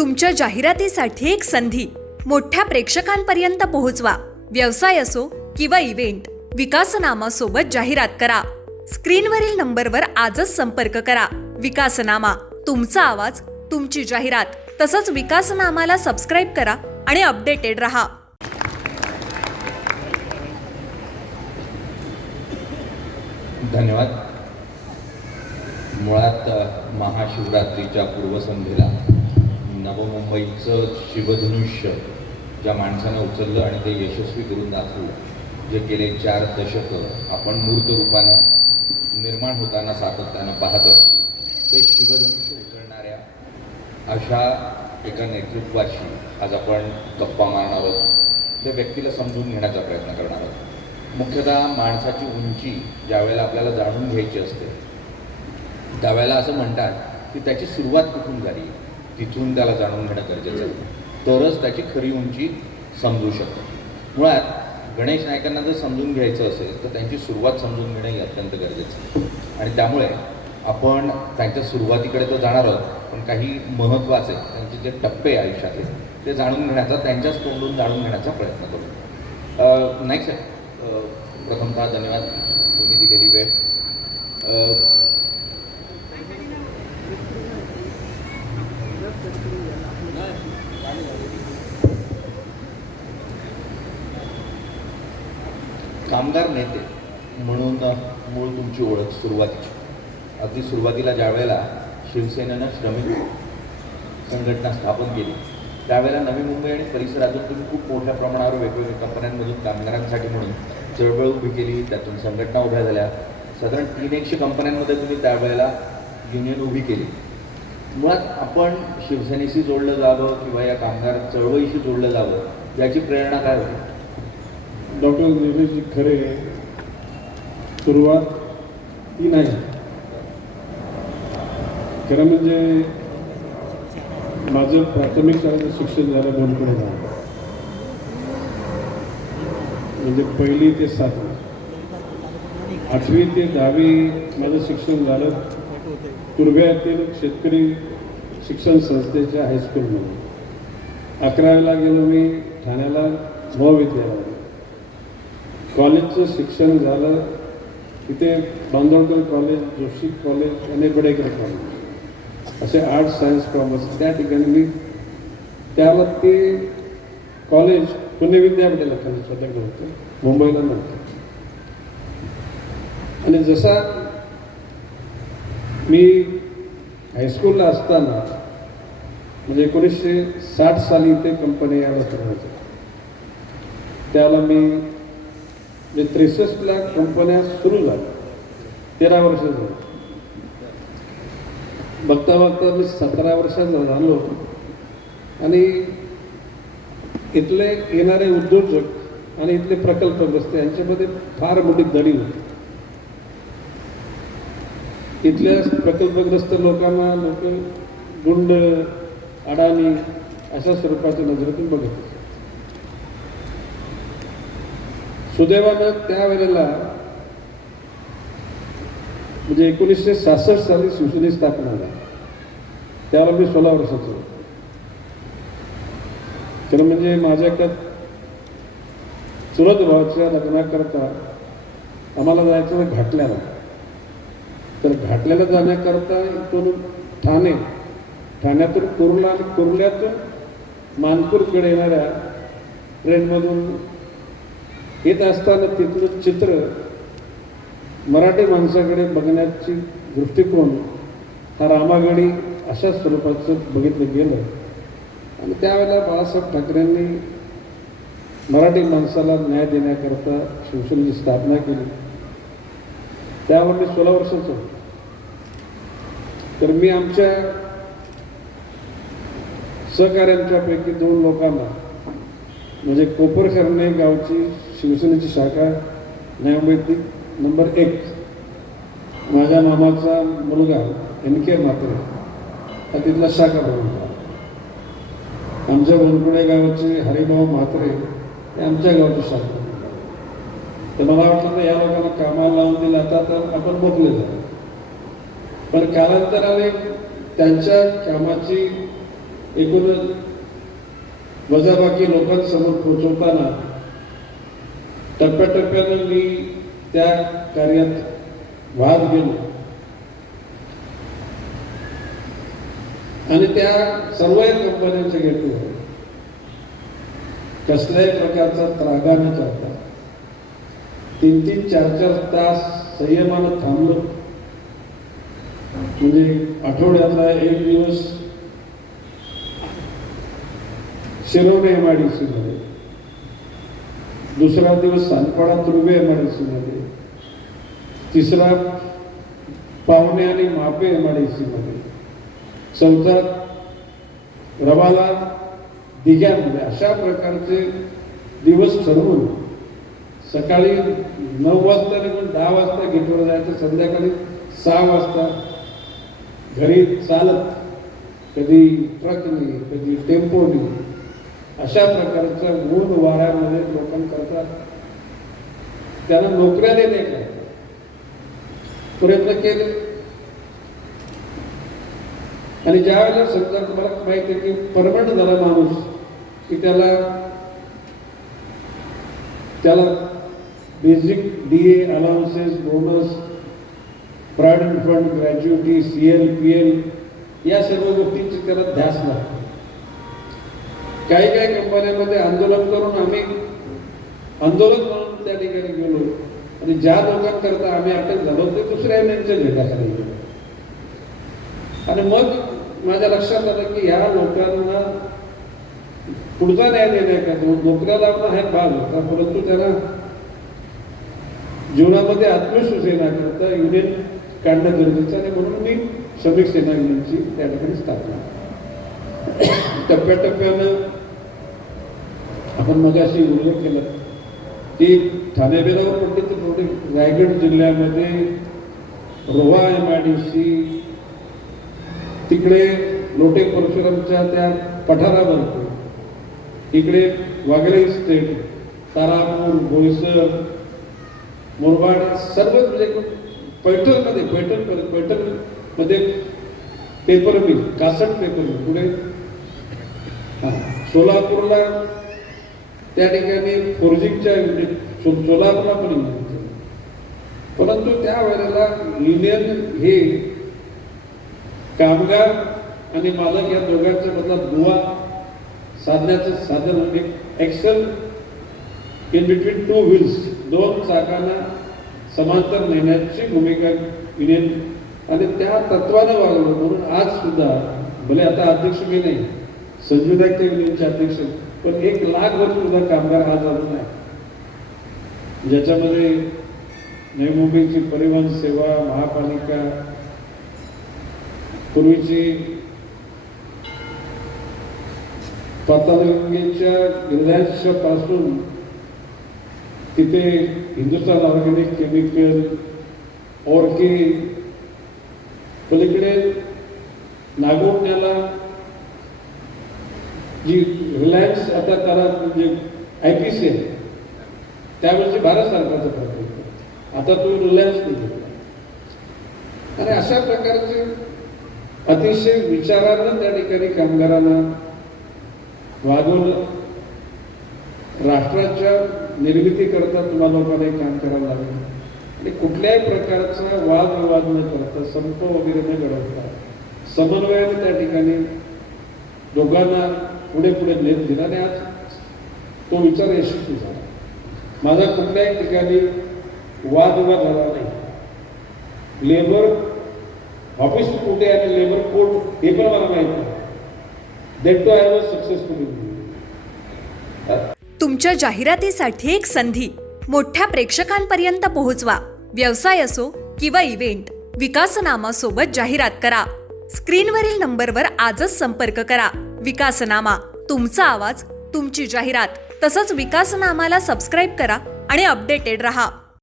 तुमच्या जाहिरातीसाठी एक संधी मोठ्या प्रेक्षकांपर्यंत पोहोचवा. व्यवसाय असो किंवा इव्हेंट, विकासनामासोबत जाहिरात करा. स्क्रीनवरील नंबरवर आजच संपर्क करा. विकासनामा, तुमचा आवाज, तुमची जाहिरात. तसंच विकासनामाला सबस्क्राईब करा आणि अपडेटेड रहा. धन्यवाद. मुळात महाशिवरात्रीच्या पूर्वसंध्येला नवमुंबईचं शिवधनुष्य ज्या माणसानं उचललं आणि ते यशस्वी करून दाखवलं, जे गेले 4 दशकं आपण मूर्त रूपानं निर्माण होताना सातत्यानं पाहतो, ते शिवधनुष्य उचलणाऱ्या अशा एका नेतृत्वाशी आज आपण गप्पा मारणार आहोत. त्या व्यक्तीला समजून घेण्याचा प्रयत्न करणार आहोत. मुख्यतः माणसाची उंची ज्यावेळेला आपल्याला जाणून घ्यायची असते त्यावेळेला असं म्हणतात की त्याची सुरुवात कुठून झाली, तिथून त्याला जाणून घेणं गरजेचं आहे, तरच त्याची खरी उंची समजू शकतो. मुळात गणेश नायकांना जर समजून घ्यायचं असेल तर त्यांची सुरुवात समजून घेणंही अत्यंत गरजेचं आहे. आणि त्यामुळे आपण त्यांच्या सुरुवातीकडे तर जाणार आहोत, पण काही महत्त्वाचे त्यांचे जे टप्पे आयुष्यातले ते जाणून घेण्याचा, त्यांच्याच तोंडून जाणून घेण्याचा प्रयत्न करू. नाही सर, प्रथमतः धन्यवाद तुम्ही दिलेली वेळ. कामगार नेते म्हणून मूळ तुमची ओळख सुरुवातीची, अगदी सुरुवातीला ज्या वेळेला शिवसेनेनं श्रमिक संघटना स्थापन केली त्यावेळेला नवी मुंबई आणि परिसरातून तुम्ही खूप मोठ्या प्रमाणावर वेगवेगळ्या कंपन्यांमधून कामगारांसाठी म्हणून चळवळ उभी केली, त्यातून संघटना उभ्या झाल्या. साधारण 300 कंपन्यांमध्ये तुम्ही त्यावेळेला युनियन उभी केली. मुळात आपण शिवसेनेशी जोडलं जावं किंवा या कामगार चळवळीशी जोडलं जावं याची प्रेरणा काय होती? डॉक्टर निलेशजी खरे, सुरुवात ती नाही. खरं म्हणजे माझं प्राथमिक शाळेचं शिक्षण झालं बोलकडे झालं, म्हणजे 1ली ते 7वी. 8वी ते 10वी माझं शिक्षण झालं तुर्भ्यातील शेतकरी शिक्षण संस्थेच्या हायस्कूलमध्ये. 11वीला गेलो मी ठाण्याला महाविद्यालयात. कॉलेजचं शिक्षण झालं तिथे बांदोडकर कॉलेज, जोशी कॉलेज आणि बडेकर कॉलेज असे आर्ट्स, सायन्स, कॉमर्स त्या ठिकाणी मी त्याला ते कॉलेज पुणे विद्यापीठाला स्वतःकडे होतं, मुंबईला नव्हतं. आणि जसा मी हायस्कूलला असताना म्हणजे 1960 साली इथे कंपनी यायला सुरुवात झाली. त्याला मी म्हणजे 63 कंपन्या सुरू झाल्या. 13 वर्ष झाली. बघता बघता मी 17 वर्षाचा झालो आणि इथले येणारे उद्योजक आणि इथले प्रकल्पग्रस्त यांच्यामध्ये फार मोठी दडी होती. इथल्या प्रकल्पग्रस्त लोकांना लोक गुंड, अडाणी अशा स्वरूपाच्या नजरेतून बघत होते. सुदैवानं त्यावेळेला म्हणजे 1966 साली शिवसेनेची स्थापना झाली. त्यावेळेला मी 16 वर्षाचा होतो. खरं म्हणजे माझ्याकडं चुलत भावाच्या लग्नाकरता आम्हाला जायचं घाटल्याला. तर घाटल्याला जाण्याकरता इथून ठाण्यातून कुर्ला आणि कुर्ल्यातून मानपूरकडे येणाऱ्या ट्रेनमधून येत असताना तिथलं चित्र मराठी माणसाकडे बघण्याची दृष्टिकोन हा रामागडी अशा स्वरूपाचं बघितलं गेलं. आणि त्यावेळेला बाळासाहेब ठाकरेंनी मराठी माणसाला न्याय देण्याकरता शिवसेनेची स्थापना केली. त्यावर मी 16 वर्षाचा होतो. तर मी आमच्या सहकाऱ्यांच्यापैकी 2 लोकांना म्हणजे कोपरखर्णे गावची शिवसेनेची शाखा न्यायमूर्ती नंबर 1 माझ्या मामाचा मुलगा NK म्हात्रे हा तिथला शाखा प्रमुख. आमच्या बोलकुडे गावाचे हरिभाऊ म्हात्रे हे आमच्या गावची शाखा. तर मला वाटलं तर या लोकांना कामाला लावून दिलं आता तर आपण मोकळे झाले. पण कालांतराने त्यांच्या कामाची एकूणच वजाबाकी लोकांसमोर पोहोचवताना टप्प्याटप्प्यानं मी त्या कार्यात वाद गेलो आणि त्या सर्व कंपन्यांच्या गेटवर कसल्याही प्रकारचा त्रागा न करता 3-3, 4-4 तास संयमानं थांबलो. म्हणजे आठवड्यातला एक दिवस शिरवणे MIDC मध्ये, दुसरा दिवस सानपाडा तुर्बे MIDC मध्ये, तिसरा पावणे आणि मापे MIDC मध्ये, चौथा रबाला दिघ्यामध्ये. अशा प्रकारचे दिवस ठरवून सकाळी 9 वाजता निघून 10 वाजता गेटवर जायचं, संध्याकाळी 6 वाजता घरी चालत, कधी ट्रकने, कधी टेम्पोने, अशा प्रकारच्या ऊन वाऱ्यामध्ये लोकांकरता त्यांना नोकऱ्या देणे का प्रयत्न केले. आणि ज्या वेळेला समजा तुम्हाला माहिती आहे की परमनंट झाला माणूस की त्याला basic DA allowances, bonus, provident fund, gratuity, CL, PL या सर्व गोष्टींची त्याला ध्यास लागतो. काही काही कंपन्यांमध्ये आंदोलन करून आम्ही आंदोलन म्हणून त्या ठिकाणी गेलो आणि ज्या लोकांकरता आम्ही अटक झालो ते दुसऱ्या यांच्या भेटाखाली गेलो. आणि मग माझ्या लक्षात आलं की ह्या लोकांना पुढचा न्याय देण्याकरता नोकऱ्या लावणं हा भाग होता, परंतु त्यांना जीवनामध्ये आत्मविश्वास येण्याकरता युनियन काढणं गरजेचं आहे. म्हणून मी श्रमिक सेना युनियनची त्या ठिकाणी स्थापना टप्प्याटप्प्यानं आपण मगाशी उल्लेख केला की ठाणे बेलावर पडली तर थोडी रायगड जिल्ह्यामध्ये रोहा MIDC, तिकडे लोटे परशुरामच्या त्या पठारावर, इकडे वाघळे इस्टेट, तारापूर, बोईसर, मुरबाड, सर्व म्हणजे पैठणमध्ये paper mill, Kasat paper mill, पुढे सोलापूरला त्या ठिकाणी फोर्जिंगच्या सोलापूरला पण युनियन. परंतु त्या वेळेला युनियन हे कामगार आणि मालक या दोघांच्या मधला दुवा साधण्याचं साधन, एक एक्सेल इन बिटवीन 2 व्हील्स, 2 चाकांना समांतर नेण्याची भूमिका युनियन आणि त्या तत्वानं वागलो. म्हणून आज सुद्धा भले आता अध्यक्ष मी नाही, संजू नाईक युनियनचे अध्यक्ष, पण 1 लाखभर सुद्धा कामगार आज अजून आहे, ज्याच्यामध्ये नवी मुंबईची परिवहन सेवा, महापालिका, पूर्वीची पाताळगंगेच्या रिलायन्सच्या पासून तिथे हिंदुस्थान ऑर्गॅनिक केमिकल, ऑर्किड, पलीकडे नागोठण्याला जी रिलायन्स आता त्याला म्हणजे IPC आहे, त्यावेळेची भारत सरकारचा प्रकल्प, आता तो रिलायन्स नाही. आणि अशा प्रकारचे अतिशय विचारानं त्या ठिकाणी कामगारांना वागवलं. राष्ट्राच्या निर्मितीकरता तुम्हाला लोकांना काम करावं लागेल आणि कुठल्याही प्रकारचा वादविवाद न करता, संप वगैरे न घडवता, समन्वयाने त्या ठिकाणी दोघांना पुढे पुढे नेत दिला आणि आज तो विचार यशस्वी झाला. माझा कुठल्याही ठिकाणी वादविवाद झाला नाही. लेबर ऑफिस कुठे आहे, लेबर कोर्ट हे पण मला माहित नाही. That too I was successful. तुमच्या जाहिरातीसाठी एक संधी मोठ्या प्रेक्षकांपर्यंत पोहोचवा. व्यवसाय असो किंवा इव्हेंट, विकासनामा सोबत जाहिरात करा. स्क्रीनवरील नंबरवर आजच संपर्क करा. विकासनामा, तुमचा आवाज, तुमची जाहिरात. तसंच विकासनामाला सबस्क्राईब करा आणि अपडेटेड रहा.